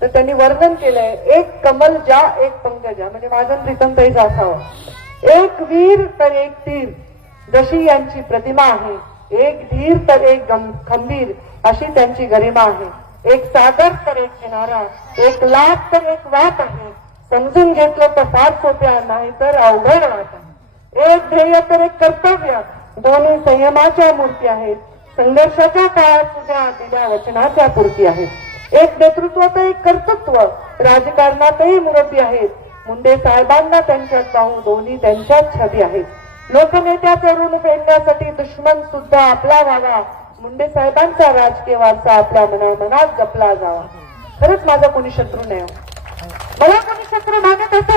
तर त्यांनी वर्णन केलंय एक कमल ज्या एक पंकजा म्हणजे माझं प्रीतम तैज असावं. एक वीर तर एक तीर जशी यांची प्रतिमा आहे. एक धीर तर एक खंबीर अशी त्यांची गरिमा आहे. एक सागर तर एक किनारा एक लाट तर एक वाट आहे. समजून घेतलं तर फार सोप्या नाही तर अवघड वाट आहे. एक ध्येय तर एक कर्तव्य दोन्ही संयमाच्या मूर्ती आहेत. संघर्षाच्या काळात सुद्धा दिल्या वचनाच्या पूर्ती आहेत. एक नेतृत्वाचं एक कर्तृत्व. राजकारणातही मुरब्बी आहेत. मुंडे साहेबांना त्यांच्यात पाहून दोन्ही त्यांच्याच छबी आहेत. लोकनेत्या ऋण फेडण्यासाठी दुश्मन सुद्धा आपला व्हावा. मुंडे साहेबांचा राजकीय वारसा आपल्या मना मनात जपला जावा. खरंच माझा कोणी शत्रू नाही हो. मला कोणी शत्रू मागत असत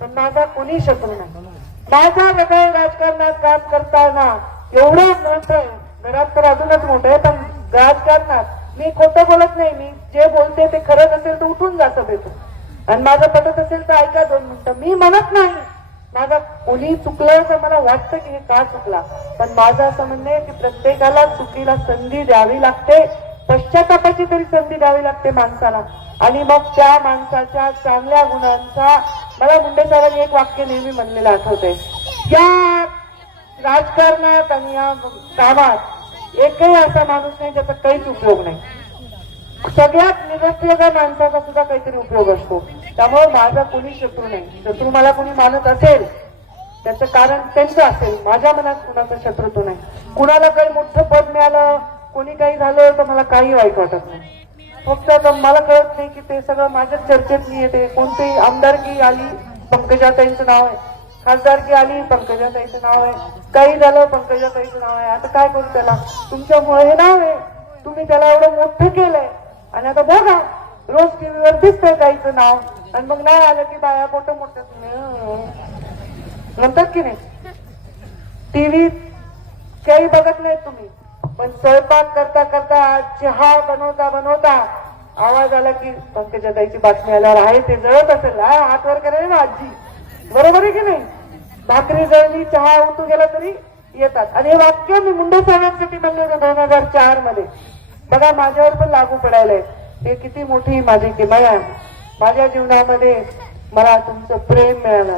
पण माझा कोणी शत्रू नाही. माझा वेगळ्या राजकारणात काम करताना एवढं मोठं आहे. घरात तर अजूनच मोठं आहे पण राजकारणात मी खोटं बोलत नाही मी जे बोलते ते खरंच असेल तर उठून जा सभेतून. आणि माझं पटत असेल तर ऐका दोन मिनिटं. मी म्हणत नाही. माझा कोणी चुकलं तर मला वाटतं की हे का चुकला. पण माझं असं म्हणणं आहे की प्रत्येकाला चुकीला संधी द्यावी लागते. पश्चातापाची तरी संधी द्यावी लागते माणसाला. आणि मग त्या माणसाच्या चांगल्या गुणांचा मला मुंडे साहेबांनी एक वाक्य नेहमी म्हणलेलं आठवते या राजकारणात आणि या कामात एकही असा माणूस नाही ज्याचा काहीच उपयोग नाही. सगळ्यात निरक्षर माणसाचा सुद्धा काहीतरी उपयोग असतो. त्यामुळे माझा कोणी शत्रू नाही. शत्रू मला कोणी मानत असेल त्याचं कारण त्यांचं असेल. माझ्या मनात कुणाचा शत्रुत्व नाही. कुणाला काही मोठं पद मिळालं कोणी काही झालं तर मला काही वाईट वाटत नाही. फक्त आता मला कळत नाही की ते सगळं माझ्याच चर्चेत नाही येते कोणतीही आमदारकी आली पंकजाताईंचं नाव आहे. खासदारकी आली पंकजाताईचं नाव आहे. काही झालं पंकजाताईचं नाव आहे. आता काय करू त्याला? तुमच्यामुळे हे नाव आहे. तुम्ही त्याला एवढं मोठं केलंय. आणि आता बघा रोज टीव्हीवर दिसतंय काहीचं नाव. आणि मग नाही आलं की बाया मोठं मोठं म्हणतात की नाही? टीव्ही काही बघत नाही तुम्ही. पण स्वयंपाक करता करता चहा बनवता बनवता आवाज आला की पंकजाताईची बातमी आल्यावर आहे ते जळत असेल. हात वर करेल ना आजी. बरोबर आहे की नाही? भाकरी जळली चहा उतू गेला तरी येतात. आणि हे वाक्य मी मुंडे साहेबांसाठी म्हणलं होतं दोन हजार चारमध्ये. बघा माझ्यावर पण लागू पडायलंय हे किती मोठी माझी किमया माझ्या जीवनामध्ये मला तुमचं प्रेम मिळालं.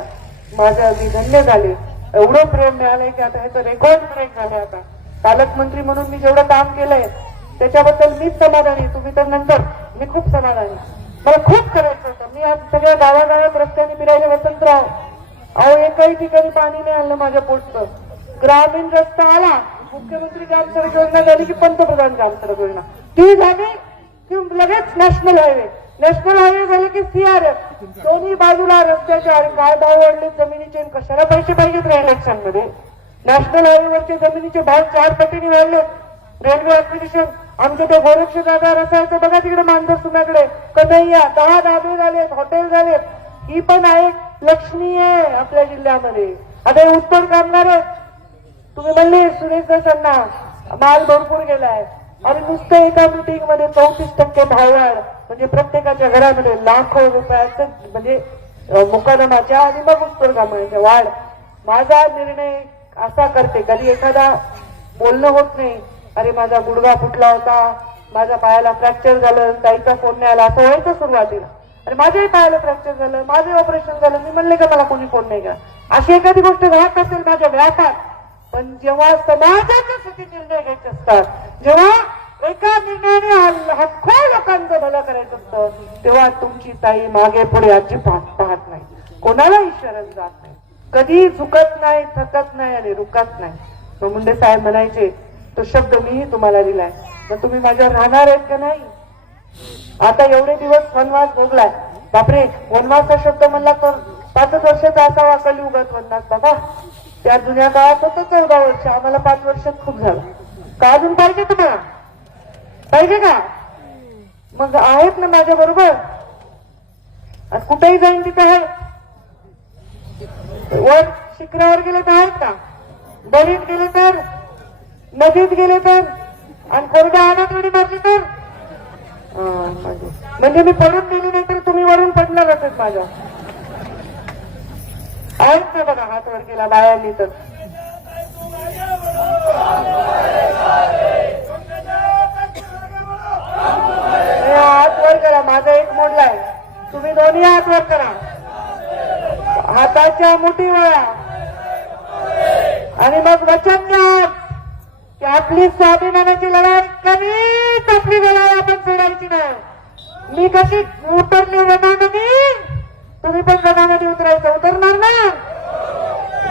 माझं मी धन्य झाले. एवढं प्रेम मिळालंय की आता ह्याचं रेकॉर्ड ब्रेक झाले आता. पालकमंत्री म्हणून मी जेवढं काम केलंय त्याच्याबद्दल मीच समाधानी तुम्ही तर नंतर. मी खूप समाधानी मला खूप करायचं होतं. मी आज सगळ्या गावागावात रस्त्याने फिरायला वसंतराव अहो एकही ठिकाणी पाणी नाही आणलं माझ्या पोटचं. ग्रामीण रस्ता आला मुख्यमंत्री ग्राम सडक योजना झाली की पंतप्रधान ग्राम सडक योजना. ती झाली की लगेच नॅशनल हायवे. नॅशनल हायवे झाले की सीआरएफ दोन्ही बाजूला रस्त्याचे आणि काय भाव वाढले जमिनीचे कशाला पैसे पाहिजेत रे इलेक्शनमध्ये नॅशनल हायवेवरचे जमिनीचे भाव चार पटीने वाढले. रेल्वे अक्विजिशन आमचे ते गोरक्ष जागा रसायचं बघा तिकडे मानधर सुनाकडे. कन्हैया दहा धाबे झालेत हॉटेल झालेत. ही पण आहे लक्ष्मी आहे आपल्या जिल्ह्यामध्ये. आता हे उत्तर कामगार तुम्ही म्हणले सुरेश त्यांना माल भरपूर गेलाय. आणि नुसतं एका मिटिंगमध्ये चौतीस टक्के भाववाढ म्हणजे प्रत्येकाच्या घरामध्ये लाखो रुपयाचं म्हणजे मुकादमाच्या आणि मग उत्तर कामाच्या वाढ. माझा निर्णय असा करते कधी एखादा बोलणं होत नाही. अरे माझा गुडघा फुटला होता माझ्या पायाला फ्रॅक्चर झालं ताईचा फोन नाही आला असं व्हायचं सुरुवातीला. आणि माझ्याही पायाला फ्रॅक्चर झालं माझे ऑपरेशन झालं. मी म्हणले का मला कोणी फोन नाही का अशी एखादी गोष्ट राहत असेल माझ्या व्यापात पण जेव्हा समाजाच्यासाठी निर्णय घ्यायचे असतात जेव्हा एका निर्णयाने हक्को लोकांचं भलं करायचं असतं तेव्हा तुमची ताई मागे पुढे आजी पाहत नाही. कोणाला शरण जात नाही. कधी झुकत नाही थकत नाही आणि रुकत नाही. मग मुंडे साहेब म्हणायचे तो शब्द मीही तुम्हाला दिलाय. मग तुम्ही माझ्यावर राहणार आहेत का नाही? आता एवढे दिवस वनवास भोगलाय बापरे वनवासचा शब्द म्हणला तर पाचच वर्षाचा असावा कलियुगात वनवास बाबा. त्या जुन्या काळात होतं चौदा वर्ष. आम्हाला पाच वर्षात खूप झालं. का अजून पाहिजे तुम्हाला? पाहिजे का? मग आहेत ना माझ्या बरोबर? कुठेही जाईन तिथे आहे वर शिखरावर गेले तर आहेत का? दरीत गेले तर नदीत गेले तर आणि कोरड्या आण्यात उडी मारली तर? म्हणजे म्हणजे मी परत गेली नाही तर तुम्ही वरून पडणारच माझ्या. आहेत ना बघा हात वर केला बायांनी तर. हे हात वर वर करा माझा एक मोडलाय तुम्ही दोन्ही हात वर करा. हाताच्या मुठी वळा आणि मग वचन द्या की आपली स्वाभिमानाची लढाई कमी आपली लढाई आपण सोडायची नाही. मी कशी उतरली रणामध्ये तुम्ही पण रणामध्ये उतरायचं. उतरणार ना?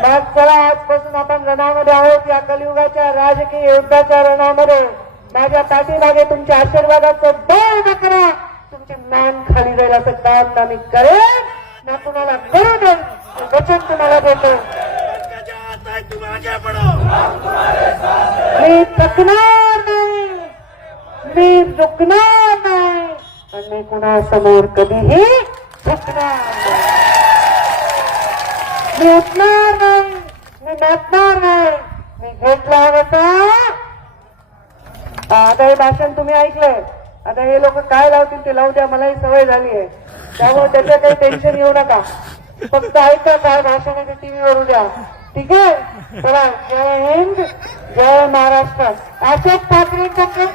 मग चला आजपासून आपण रणामध्ये आहोत या कलियुगाच्या राजकीय युद्धाच्या रणामध्ये माझ्या पाठीमागे तुमच्या आशीर्वादाचं बळ करा. तुमची मान खाली जाईल असं काम ना मी करेन ना तुम्हाला करू देईन. वचन तुम्हाला देतो. मी थकणार नाही. मी झुकणार नाही. आणि मी कुणासमोर कधीही झुकणार नाही. मी उठणार नाही. मी नाचणार नाही. मी घेतला होता आता हे भाषण तुम्ही ऐकलंय. आता हे लोक काय लावतील ते लावू द्या मलाही सवय झाली आहे. त्यामुळे त्याचं काही टेन्शन घेऊ नका. फक्त ऐका काय भाषण आहे ते टीव्हीवर उद्या ठीक आहे? जय हिंद जय महाराष्ट्र. अशोक ठाकरेंचा केस